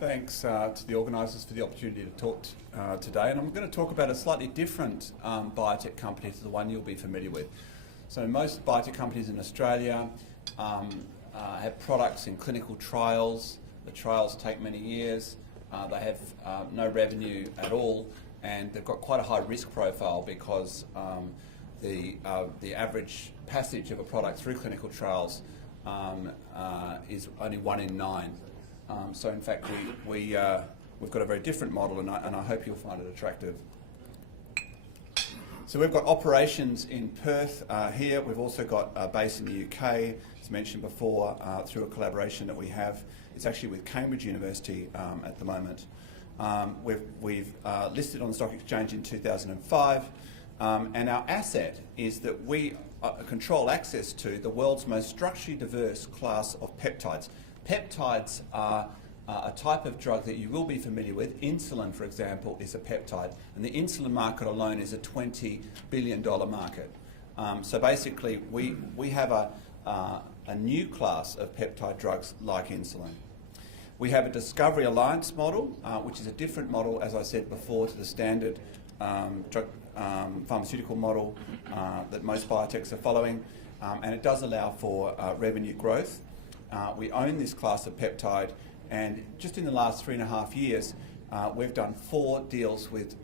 Thanks to the organisers for the opportunity to talk today, and I'm going to talk about a slightly different biotech company to the one you'll be familiar with. So most biotech companies in Australia have products in clinical trials. The trials take many years. They have no revenue at all, and they've got quite a high risk profile because the average passage of a product through clinical trials is only 1 in 9. So in fact, we've got a very different model, and I hope you'll find it attractive. So we've got operations in Perth here. We've also got a base in the UK, as mentioned before, through a collaboration that we have. It's actually with Cambridge University at the moment. We've listed on the stock exchange in 2005, and our asset is that we control access to the world's most structurally diverse class of peptides. Peptides are a type of drug that you will be familiar with. Insulin, for example, is a peptide, and the insulin market alone is a $20 billion market. So basically, we have a new class of peptide drugs like insulin. We have a discovery alliance model, which is a different model, as I said before, to the standard pharmaceutical model that most biotechs are following, and it does allow for revenue growth. We own this class of peptide, and just in the last 3.5 years, we've done 4 deals with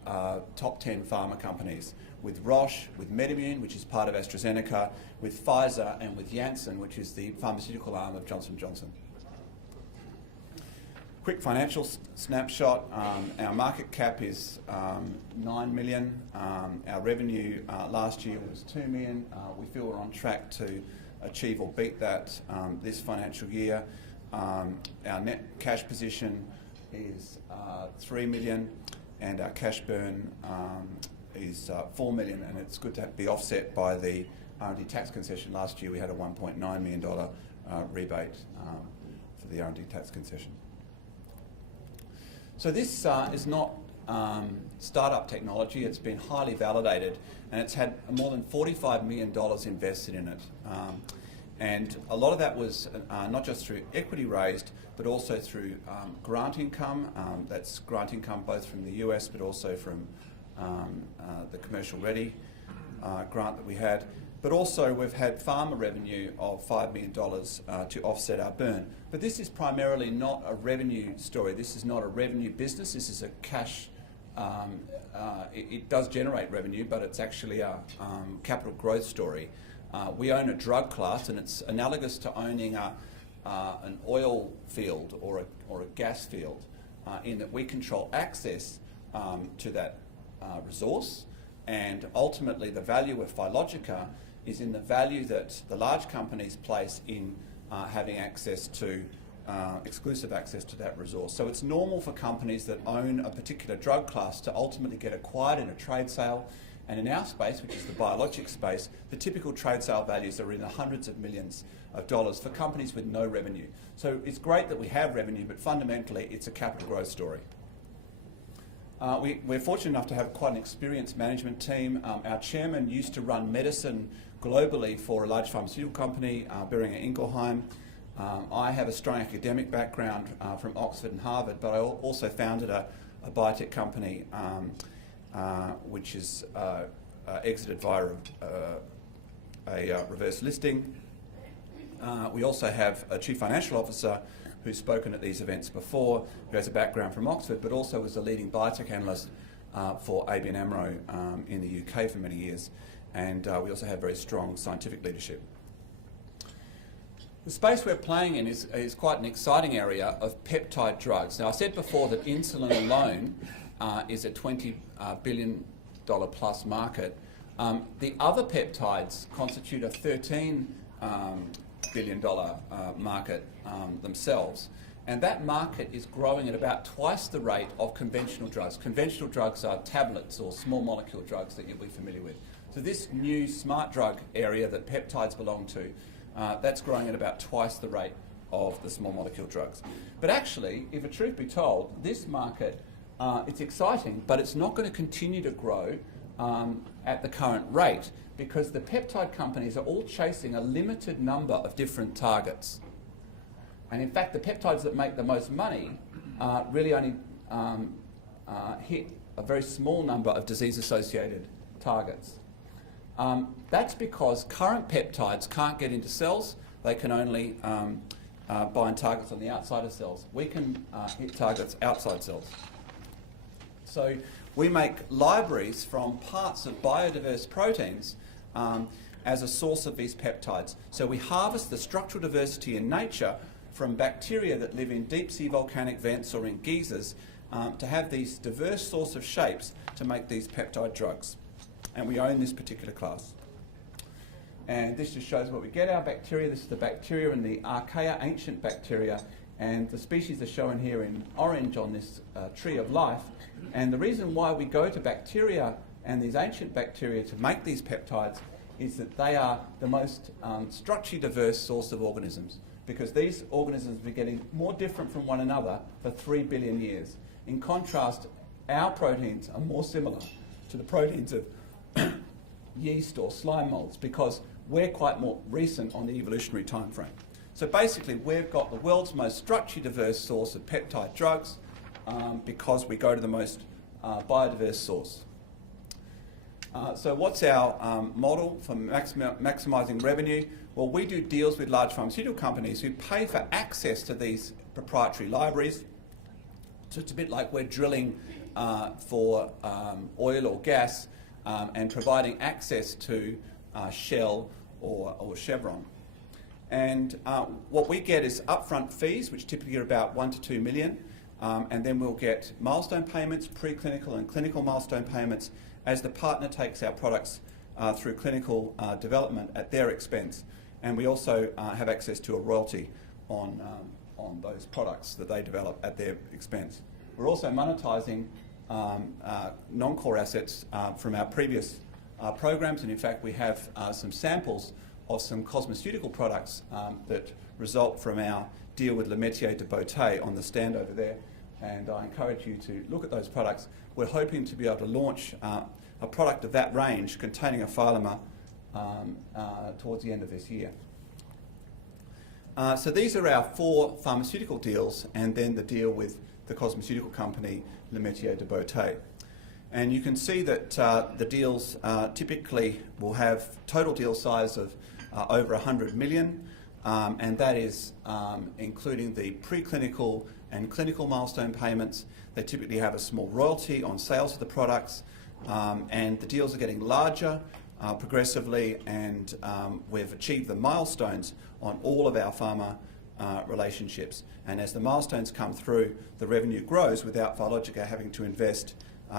top 10 pharma companies, with Roche, with MedImmune, which is part of AstraZeneca, with Pfizer, and with Janssen, which is the pharmaceutical arm of Johnson & Johnson. Quick financial snapshot. Our market cap is 9 million. Our revenue last year was 2 million. We feel we're on track to achieve or beat that this financial year. Our net cash position is 3 million, and our cash burn is 4 million, and it's good to be offset by the R&D tax concession. Last year we had a $1.9 million rebate for the R&D tax concession. So this is not startup technology. It's been highly validated, and it's had more than $45 million invested in it. And a lot of that was not just through equity raised, but also through grant income. That's grant income both from the US, but also from the Commercial Ready grant that we had. But also we've had pharma revenue of $5 million to offset our burn. But this is primarily not a revenue story. This is not a revenue business. This is a cash, it does generate revenue, but it's actually a capital growth story. We own a drug class, and it's analogous to owning an oil field or a gas field, in that we control access to that resource, and ultimately the value of Phylogica is in the value that the large companies place in having access to exclusive access to that resource. So it's normal for companies that own a particular drug class to ultimately get acquired in a trade sale. And in our space, which is the biologic space, the typical trade sale values are in the hundreds of millions of dollars for companies with no revenue. So it's great that we have revenue, but fundamentally it's a capital growth story. We're fortunate enough to have quite an experienced management team. Our chairman used to run medicine globally for a large pharmaceutical company, Boehringer Ingelheim. I have a strong academic background from Oxford and Harvard, but I also founded a biotech company which is exited via a reverse listing. We also have a chief financial officer who's spoken at these events before, who has a background from Oxford, but also was a leading biotech analyst for ABN AMRO in the UK for many years. And we also have very strong scientific leadership. The space we're playing in is quite an exciting area of peptide drugs. Now, I said before that insulin alone is a $20 billion plus market. The other peptides constitute a $13 billion market themselves. And that market is growing at about twice the rate of conventional drugs. Conventional drugs are tablets or small molecule drugs that you'll be familiar with. So this new smart drug area that peptides belong to, that's growing at about twice the rate of the small molecule drugs. But actually, if the truth be told, this market, it's exciting, but it's not going to continue to grow at the current rate, because the peptide companies are all chasing a limited number of different targets. And in fact, the peptides that make the most money really only hit a very small number of disease-associated targets. That's because current peptides can't get into cells. They can only bind targets on the outside of cells. We can hit targets outside cells. So we make libraries from parts of biodiverse proteins as a source of these peptides. So we harvest the structural diversity in nature from bacteria that live in deep sea volcanic vents or in geysers to have these diverse sorts of shapes to make these peptide drugs. And we own this particular class. And this just shows where we get our bacteria. This is the bacteria in the Archaea, ancient bacteria, and the species are shown here in orange on this tree of life. And the reason why we go to bacteria and these ancient bacteria to make these peptides is that they are the most structurally diverse source of organisms, because these organisms have been getting more different from one another for 3 billion years. In contrast, our proteins are more similar to the proteins of yeast or slime molds because we're quite more recent on the evolutionary time frame. So basically, we've got the world's most structurally diverse source of peptide drugs because we go to the most biodiverse source. So what's our model for maximising revenue? Well, we do deals with large pharmaceutical companies who pay for access to these proprietary libraries. So it's a bit like we're drilling for oil or gas and providing access to Shell or Chevron. And what we get is upfront fees, which typically are about 1 to 2 million, and then we'll get milestone payments, preclinical and clinical milestone payments, as the partner takes our products through clinical development at their expense. And we also have access to a royalty on those products that they develop at their expense. We're also monetising non-core assets from our previous programs, and in fact we have some samples of some cosmeceutical products that result from our deal with Le Métier de Beauté on the stand over there, and I encourage you to look at those products. We're hoping to be able to launch a product of that range containing a phylomer towards the end of this year. So these are our 4 pharmaceutical deals, and then the deal with the cosmeceutical company Le Métier de Beauté. And you can see that the deals typically will have total deal size of over 100 million, and that is including the preclinical and clinical milestone payments. They typically have a small royalty on sales of the products, and the deals are getting larger progressively, and we've achieved the milestones on all of our pharma relationships. And as the milestones come through, the revenue grows without Phylogica having to invest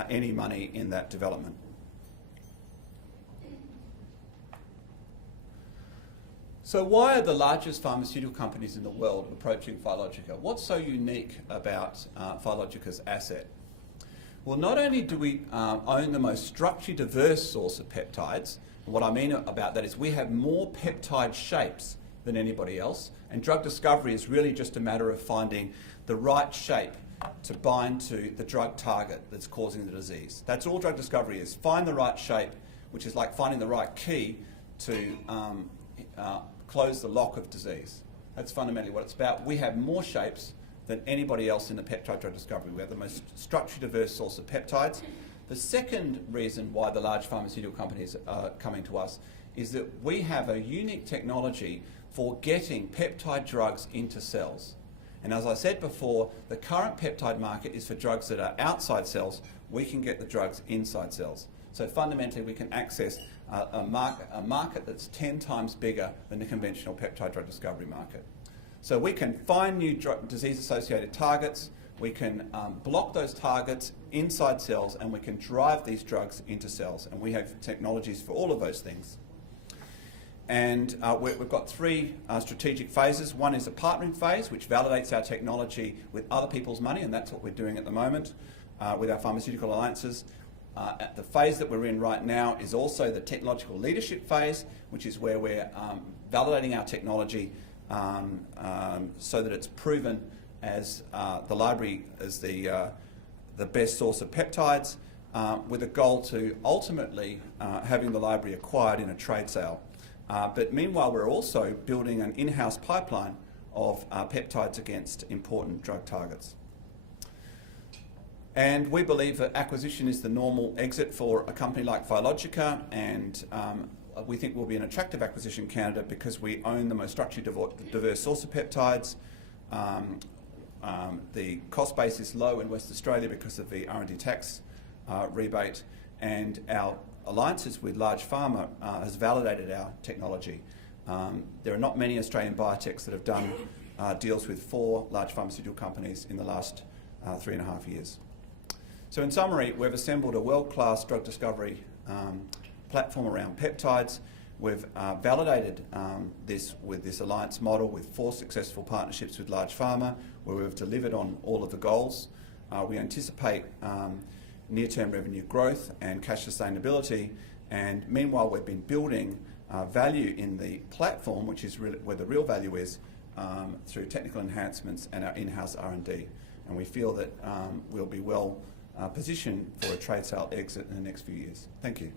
any money in that development. So why are the largest pharmaceutical companies in the world approaching Phylogica? What's so unique about Phylogica's asset? Well, not only do we own the most structurally diverse source of peptides, and what I mean about that is we have more peptide shapes than anybody else, and drug discovery is really just a matter of finding the right shape to bind to the drug target that's causing the disease. That's all drug discovery is. Find the right shape, which is like finding the right key to close the lock of disease. That's fundamentally what it's about. We have more shapes than anybody else in the peptide drug discovery. We have the most structurally diverse source of peptides. The second reason why the large pharmaceutical companies are coming to us is that we have a unique technology for getting peptide drugs into cells. And as I said before, the current peptide market is for drugs that are outside cells. We can get the drugs inside cells. So fundamentally, we can access a market that's 10 times bigger than the conventional peptide drug discovery market. So we can find new disease-associated targets, we can block those targets inside cells, and we can drive these drugs into cells. And we have technologies for all of those things. And we've got 3 strategic phases. One is a partnering phase, which validates our technology with other people's money, and that's what we're doing at the moment with our pharmaceutical alliances. The phase that we're in right now is also the technological leadership phase, which is where we're validating our technology so that it's proven as the library as the best source of peptides, with a goal to ultimately having the library acquired in a trade sale. But meanwhile, we're also building an in-house pipeline of peptides against important drug targets. And we believe that acquisition is the normal exit for a company like Phylogica, and we think we'll be an attractive acquisition candidate because we own the most structurally diverse source of peptides. The cost base is low in West Australia because of the R&D tax rebate, and our alliances with large pharma has validated our technology. There are not many Australian biotechs that have done deals with 4 large pharmaceutical companies in the last 3.5 years. So in summary, we've assembled a world-class drug discovery platform around peptides. We've validated this with this alliance model with 4 successful partnerships with large pharma, where we've delivered on all of the goals. We anticipate near-term revenue growth and cash sustainability, and meanwhile we've been building value in the platform, which is really where the real value is, through technical enhancements and our in-house R&D. And we feel that we'll be well positioned for a trade sale exit in the next few years. Thank you.